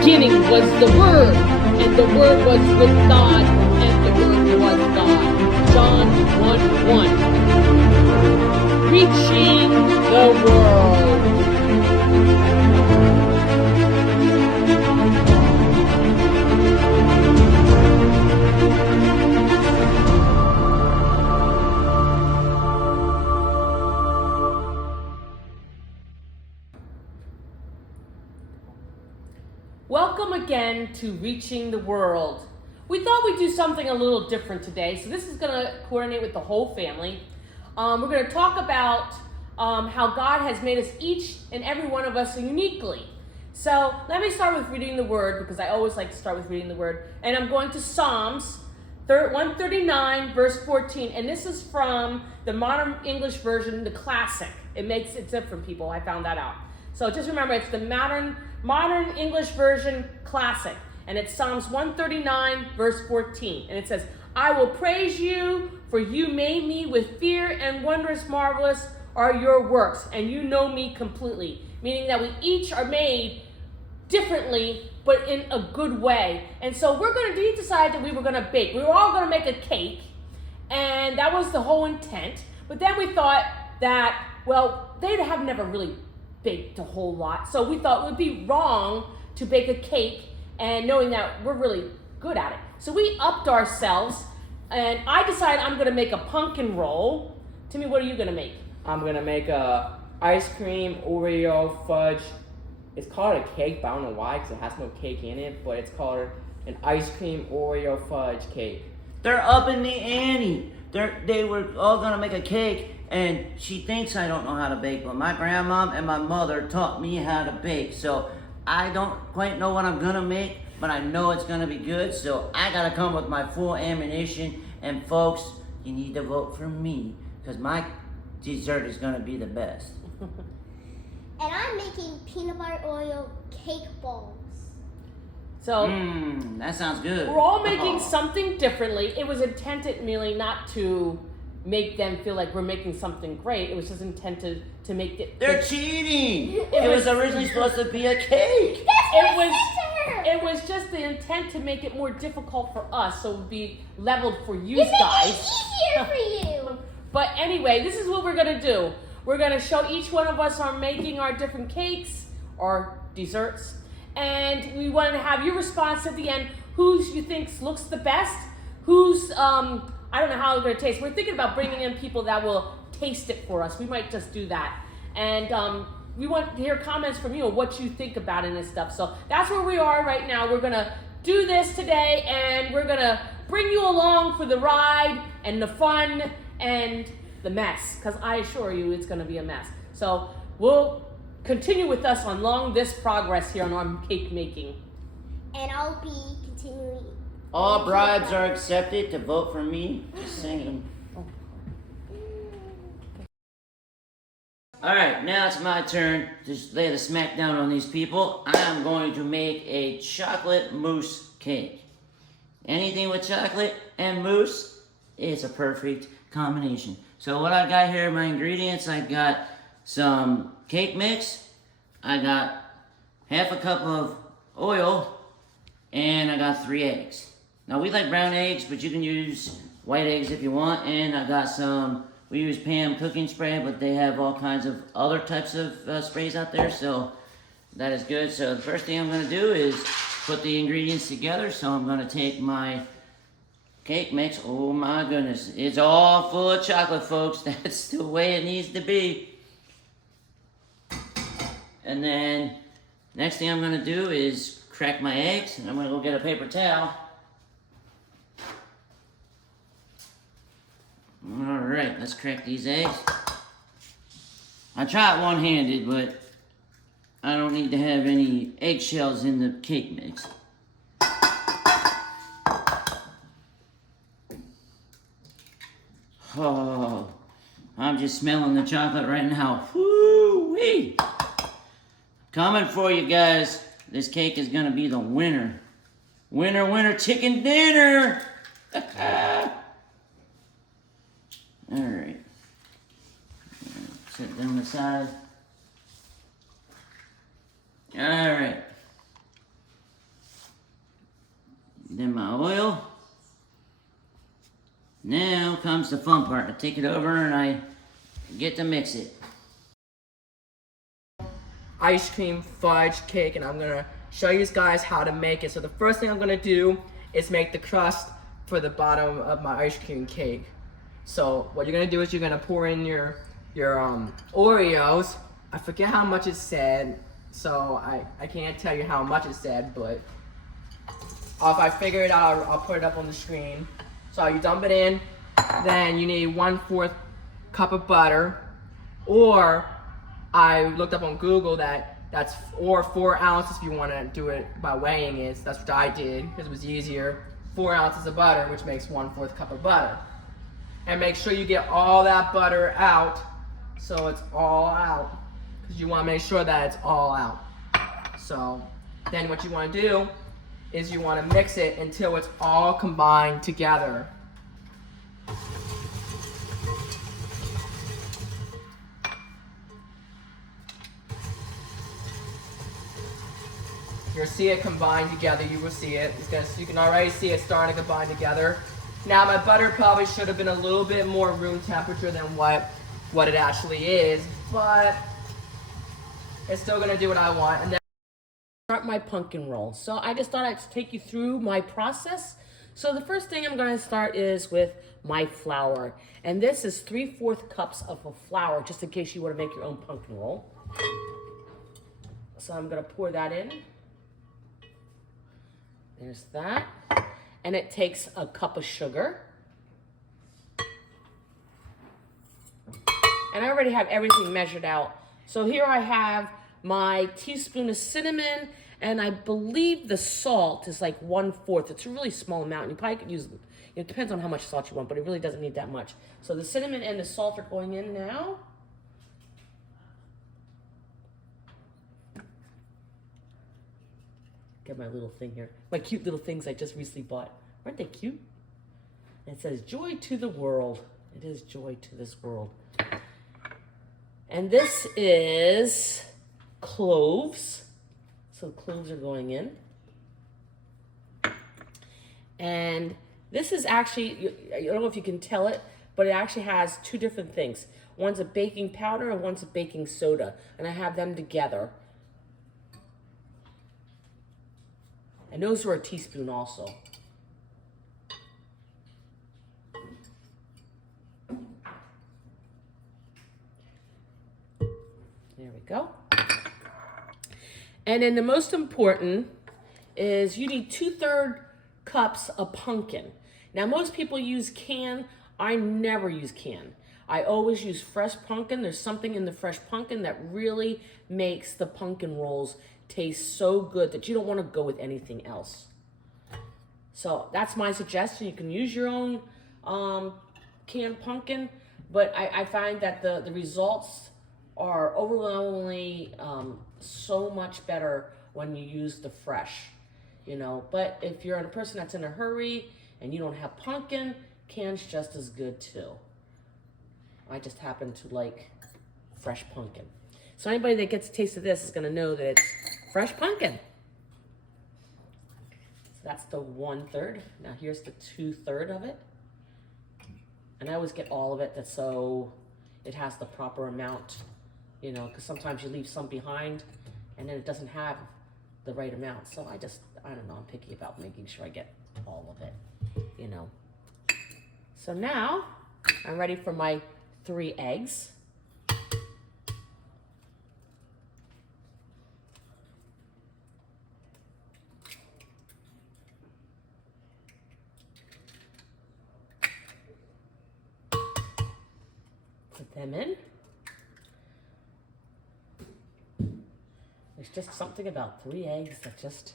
beginning was the Word, and the Word was with God, and the Word was God. John 1:1. Reaching the world. Welcome again to Reaching the World. We thought we'd do something a little different today, so this is going to coordinate with the whole family. We're going to talk about how God has made us, each and every one of us, uniquely. So let me start with reading the Word, because I always like to start with reading the Word. And I'm going to Psalms 139, verse 14. And this is from the Modern English Version, the Classic. It makes it different, people. I found that out. So just remember, it's the Modern English Version Classic, and it's Psalms 139, verse 14. And it says, I will praise you, for you made me with fear, and wondrous, marvelous are your works, and you know me completely. Meaning that we each are made differently, but in a good way. And so we decided that we were going to bake. We were all going to make a cake, and that was the whole intent. But then we thought that, well, they have never really baked a whole lot, so we thought it would be wrong to bake a cake, and knowing that we're really good at it. So we upped ourselves, and I decided I'm going to make a pumpkin roll. Timmy, what are you going to make? I'm going to make a ice cream Oreo fudge. It's called a cake, but I don't know why, because it has no cake in it, but it's called an ice cream Oreo fudge cake. They're up in the ante. They were all going to make a cake, and she thinks I don't know how to bake, but my grandma and my mother taught me how to bake. So I don't quite know what I'm gonna make, but I know it's gonna be good. So I gotta come with my full ammunition. And folks, you need to vote for me, because my dessert is gonna be the best. And I'm making peanut butter Oreo cake balls. So that sounds good. we're all making something differently. It was intended merely not to make them feel like we're making something great. It was just intended to make it. They're cheating. It was originally supposed to be a cake. It was just the intent to make it more difficult for us, so it would be leveled for you guys. Easier for you. But anyway, this is what we're gonna do. We're gonna show each one of us are making our different cakes or desserts, and we want to have your response at the end. Whose you think looks the best? Who's I don't know how it's going to taste. We're thinking about bringing in people that will taste it for us. We might just do that. And we want to hear comments from you on what you think about it and stuff. So that's where we are right now. We're going to do this today, and we're going to bring you along for the ride and the fun and the mess, because I assure you it's going to be a mess. So we'll continue with us along this progress here on our cake making. And I'll be continuing. All bribes are accepted to vote for me. Just saying. Alright, now it's my turn to lay the smack down on these people. I'm going to make a chocolate mousse cake. Anything with chocolate and mousse is a perfect combination. So what I got here, my ingredients, I got some cake mix, I got half a cup of oil, and I got 3 eggs. Now we like brown eggs, but you can use white eggs if you want. And I got some, we use Pam cooking spray, but they have all kinds of other types of sprays out there, so that is good. So the first thing I'm gonna do is put the ingredients together. So I'm gonna take my cake mix. Oh my goodness, it's all full of chocolate, folks. That's the way it needs to be. And then next thing I'm gonna do is crack my eggs, and I'm gonna go get a paper towel. Alright, let's crack these eggs. I try it one-handed, but I don't need to have any eggshells in the cake mix. Oh, I'm just smelling the chocolate right now. Woo-wee! Coming for you guys. This cake is gonna be the winner. Winner, winner, chicken dinner! Alright. Set it down the side. Alright. then my oil. Now comes the fun part. I take it over and I get to mix it. Ice cream fudge cake, and I'm gonna show you guys how to make it. So the first thing I'm gonna do is make the crust for the bottom of my ice cream cake. So what you're gonna do is you're gonna pour in your Oreos. I forget how much it said, so I can't tell you how much it said, but if I figure it out, I'll put it up on the screen. So you dump it in, then you need 1/4 cup of butter, or I looked up on Google that's 4 ounces if you want to do it by weighing it. That's what I did because it was easier. 4 ounces of butter, which makes 1/4 cup of butter. And make sure you get all that butter out, so it's all out, because you want to make sure that it's all out. So then what you want to do is you want to mix it until it's all combined together. You'll see it combine together. You will see it. You can already see it starting to combine together. Now my butter probably should have been a little bit more room temperature than what it actually is, but it's still gonna do what I want. And then Start my pumpkin roll. So I just thought I'd take you through my process. So the first thing I'm going to start is with my flour, and this is 3/4 cups of flour, just in case you want to make your own pumpkin roll. So I'm going to pour that in. There's that. And it takes a cup of sugar. And I already have everything measured out. So here I have my teaspoon of cinnamon, and I believe the salt is like 1/4. It's a really small amount. You probably could use, it depends on how much salt you want, but it really doesn't need that much. So the cinnamon and the salt are going in now. Get my little thing here. My cute little things I just recently bought. Aren't they cute? And it says, joy to the world. It is joy to this world. And this is cloves. So cloves are going in. And this is actually, I don't know if you can tell it, but it actually has two different things. One's a baking powder and one's a baking soda. And I have them together. And those are a teaspoon also. There we go. And then the most important is you need 2/3 cups of pumpkin. Now most people use can. I never use can. I always use fresh pumpkin. There's something in the fresh pumpkin that really makes the pumpkin rolls taste so good that you don't want to go with anything else. So that's my suggestion. You can use your own canned pumpkin, but I find that the results are overwhelmingly so much better when you use the fresh, you know. But if you're a person that's in a hurry and you don't have pumpkin, can's just as good too. I just happen to like fresh pumpkin. So anybody that gets a taste of this is gonna know that it's fresh pumpkin. So that's the 1/3. Now here's the 2/3 of it. And I always get all of it, that's so it has the proper amount, you know, because sometimes you leave some behind and then it doesn't have the right amount. So I don't know, I'm picky about making sure I get all of it, you know. So now I'm ready for my 3 eggs. Put them in. There's just something about 3 eggs that just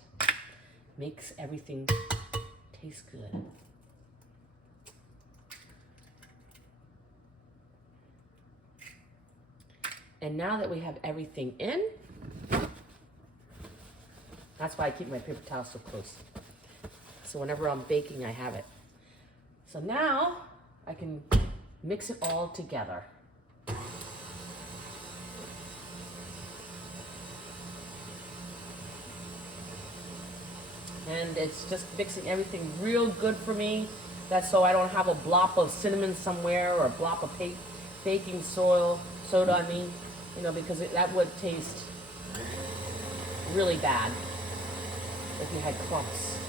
makes everything taste good. And now that we have everything in, that's why I keep my paper towel so close. So whenever I'm baking, I have it. So now I can mix it all together. And it's just mixing everything real good for me. That's so I don't have a blop of cinnamon somewhere or a blop of baking soda, you know, because that would taste really bad if you had clumps.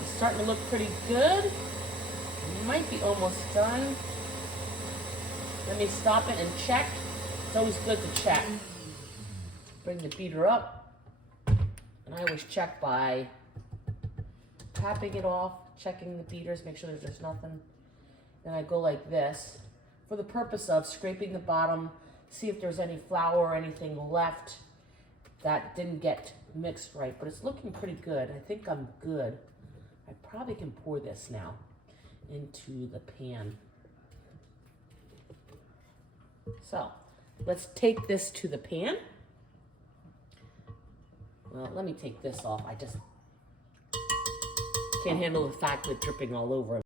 It's starting to look pretty good. It might be almost done. Let me stop it and check. It's always good to check. Bring the beater up. And I always check by tapping it off, checking the beaters, make sure there's nothing. Then I go like this for the purpose of scraping the bottom, see if there's any flour or anything left that didn't get mixed right. But it's looking pretty good. I think I'm good. I probably can pour this now into the pan. So let's take this to the pan. Well, let me take this off. I just can't handle the fact of it dripping all over